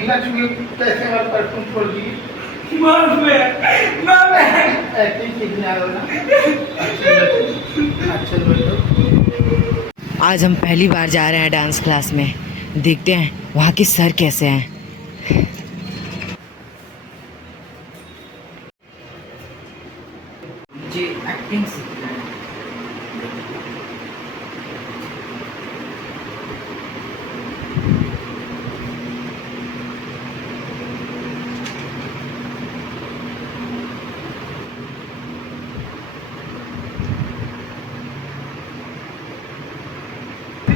बिना छुए कैसे हमारे परफ्यूम छोड़ दिए? एक्टिंग सीखने आए हो ना? अच्छे बैठो। आज हम पहली बार जा रहे हैं डांस क्लास में। देखते हैं वहाँ के सर कैसे हैं। मुझे एक्टिंग सीखना है।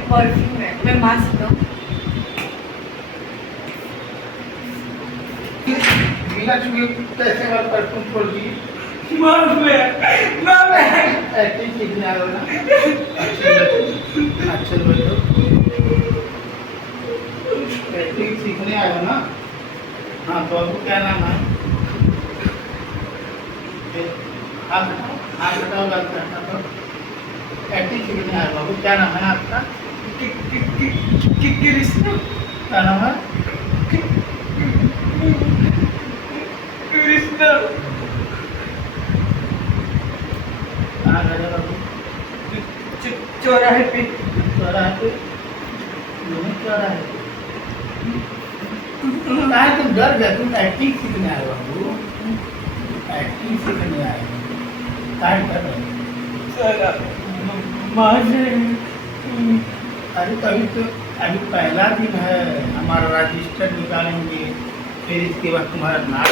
परफ्यूम है, मैं मार सकता हूँ। बिना छुए कैसे हमारे परफ्यूम छोड़ दिए? एक्टिंग सीखने आए हो ना? अच्छे बैठो। एक्टिंग सीखने आए हो ना? हाँ, तो आपको क्या नाम है? आप बताओ बात करना तो। एक्टिंग सीखने आए हो, बाबू क्या नाम है आपका? कृष्ण। क्या नाम है? कृष्ण। कहाँ घर है बाबू? चौराहे पे। चौराहे पे? चौराहे पे? कहाँ तुम डर गए? तुम एक्टिंग सीखने आए हो बाबू, एक्टिंग सीखने आए हो। कहाँ डर रहे हो? अरे तो अभी पहला दिन है, हमारा रजिस्टर निकालेंगे, फिर इसके बाद तुम्हारा नाम।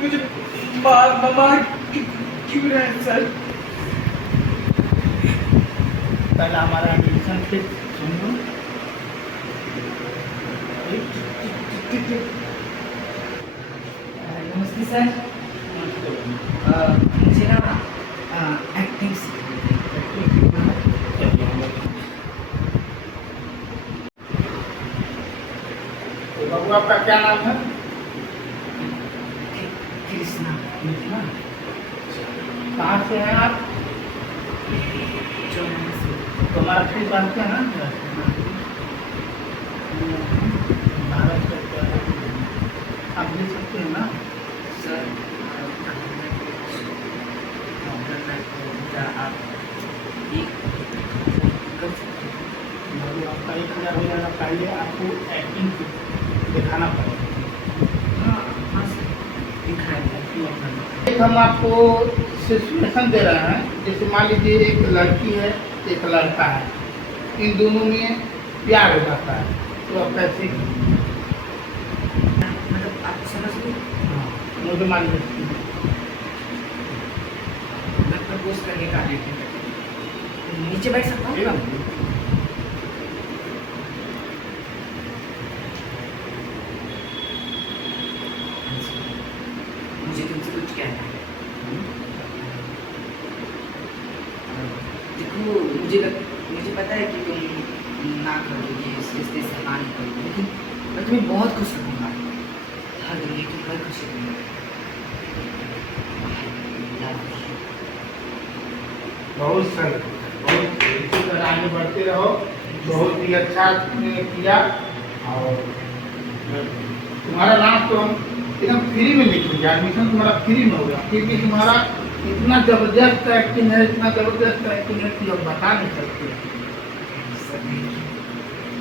मुझे मार क्यों रहे हैं सर? पहला हमारा एडमिशन फीस सुन लो। नमस्ते सर। मुझे ना एक्टिंग सीखनी है। तो बाबू आपका क्या नाम है? कृष्णा। कृष्णा। कहाँ से हैं आप? चौराहे से। तुम्हारा फीस बनते हैं ना? भारत का क्या है? आप दे सकते हैं ना? सर आप एक कर सकते हैं। बाबू आपका 1000 हो जाएगा, पहले आपको एक्टिंग दिखाना पड़ेगा। हाँ हाँ सर, दिखाएंगे अपना। एक हम आपको सिचुएशन दे रहे हैं, जैसे मान लीजिए एक लड़की है, एक लड़का है, इन दोनों में प्यार हो जाता है, तो आप कैसे? मतलब आप समझ लो, मुझे मान लीजिए मैं प्रपोज करने का रेडी हूँ। नीचे बैठ सकता हूँ ना? मुझे तुमसे कुछ कहना है। देखो, मुझे पता है कि तुम ना करोगे, इस रिश्ते से हाँ नहीं करोगे, लेकिन मैं तुम्हें बहुत खुश रखूँगा। हर दुनिया की हर खुशी दूंगा। बहुत सही, बहुत इसी तरह आगे बढ़ते रहो। बहुत ही अच्छा तुमने किया, और तुम्हारा नाम तो हम एकदम फ्री में लिखेंगे, एडमिशन तुम्हारा फ्री में होगा, क्योंकि तुम्हारा इतना जबरदस्त एक्टिंग है, इतना जबरदस्त एक्टिंग है कि हम बता नहीं सकते।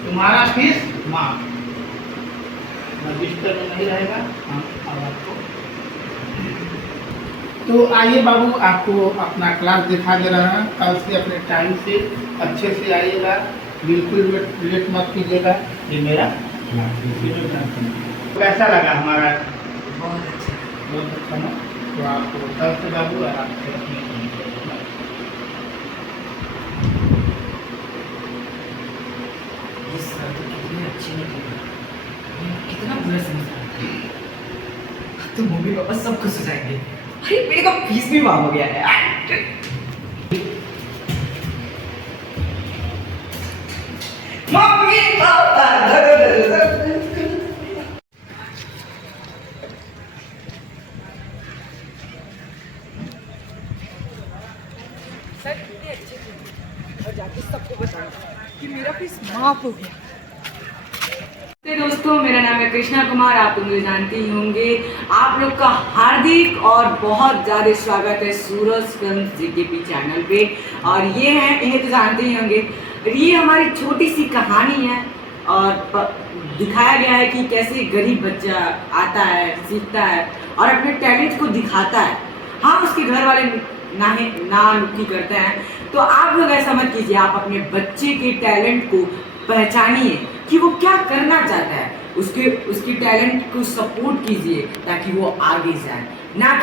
तुम्हारा फीस माफ, रजिस्टर में नहीं रहेगा। हम अब आपको, तो आइए बाबू, आपको अपना क्लास दिखा दे रहे हैं। कल से अपने टाइम से अच्छे से आइएगा, बिल्कुल लेट मत कीजिएगा। ये मेरा कैसा लगा हमारा? बहुत अच्छा। बहुत अच्छा ना? तो आपको कल से बाबू आराम से अपने ये सर तो कितने अच्छे निकले, कितना बुरा समझ रहा था। तो मम्मी पापा सब खुश हो जाएंगे। अरे मेरे का फीस भी माफ हो गया है। मम्मी पापा जाके सबको बताऊंगा कि मेरा फीस माफ हो गया। तो दोस्तों, मेरा नाम है कृष्णा कुमार, आप तो मुझे जानते ही होंगे। आप लोग का हार्दिक और बहुत ज़्यादा स्वागत है सूरज फिल्म्स जीकेपी चैनल पे। और ये हैं, इन्हें तो जानते ही होंगे। ये हमारी छोटी सी कहानी है और दिखाया गया है कि कैसे गरीब बच्चा आता है, सीखता है और अपने टैलेंट को दिखाता है। हाँ, उसके घर वाले ना नुक्की करते हैं, तो आप लोग ऐसा मत कीजिए। आप अपने बच्चे के टैलेंट को पहचानिए कि वो क्या करना चाहता है, उसके टैलेंट को सपोर्ट कीजिए ताकि वो आगे जाए। ना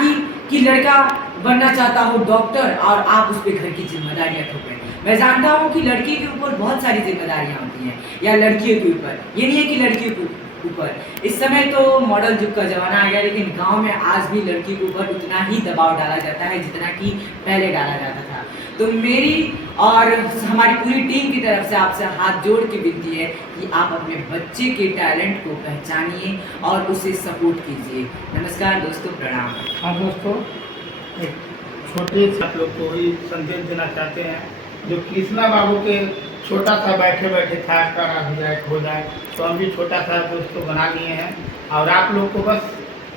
कि लड़का बनना चाहता हो डॉक्टर और आप उस पर घर की जिम्मेदारियां थोपें। मैं जानता हूँ कि लड़के के ऊपर बहुत सारी जिम्मेदारियां होती हैं या लड़कियों के ऊपर, ये नहीं है कि लड़कियों के ऊपर। इस समय तो मॉडल युग का जमाना आ गया, लेकिन गांव में आज भी लड़की के ऊपर उतना ही दबाव डाला जाता है जितना कि पहले डाला जाता था। तो मेरी और हमारी पूरी टीम की तरफ से आपसे हाथ जोड़ के विनती है कि आप अपने बच्चे के टैलेंट को पहचानिए और उसे सपोर्ट कीजिए। नमस्कार दोस्तों, प्रणाम। हाँ दोस्तों, एक छोटे से आप लोग को ही संदेश देना चाहते हैं। जो कृष्णा बाबू के छोटा सा बैठे बैठे था करा भी जाए हो जाए, तो हम भी छोटा सा दोस्तों बना लिए हैं। और आप लोग को बस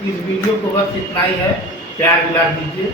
इस वीडियो को बस इतना ही है, प्यार दिला दीजिए।